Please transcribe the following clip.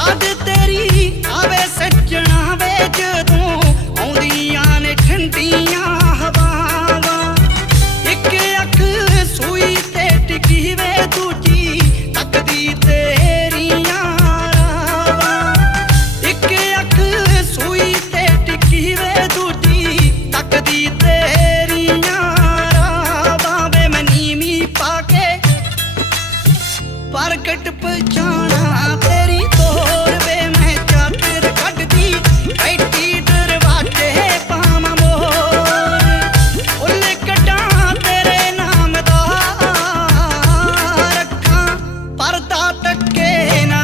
ਯਾਦ ਤੇਰੀ ਆਵੇ, ਸੱਜਣਾ ਵੇ, ਜਦੋਂ ਨੇ ਠੰਡੀਆਂ ਹਵਾਵਾਂ। ਇੱਕ ਅੱਖ ਸੂਈ ਤੇ ਟਿਕੀ ਵੇ, ਦੂਜੀ ਤੱਕਦੀ ਤੇਰੀਆਂ ਰਾਵਾਂ। ਇੱਕ ਅੱਖ ਸੂਈ ਤੇ ਟਿਕੀ ਵੇ, ਦੂਜੀ ਤੱਕਦੀ ਤੇਰੀਆਂ ਰਾਵਾਂ। ਕੇ ਪ੍ਰਗਟ ਪਛਾਣਾ ਤੇਰੀ ਤੋਂ pena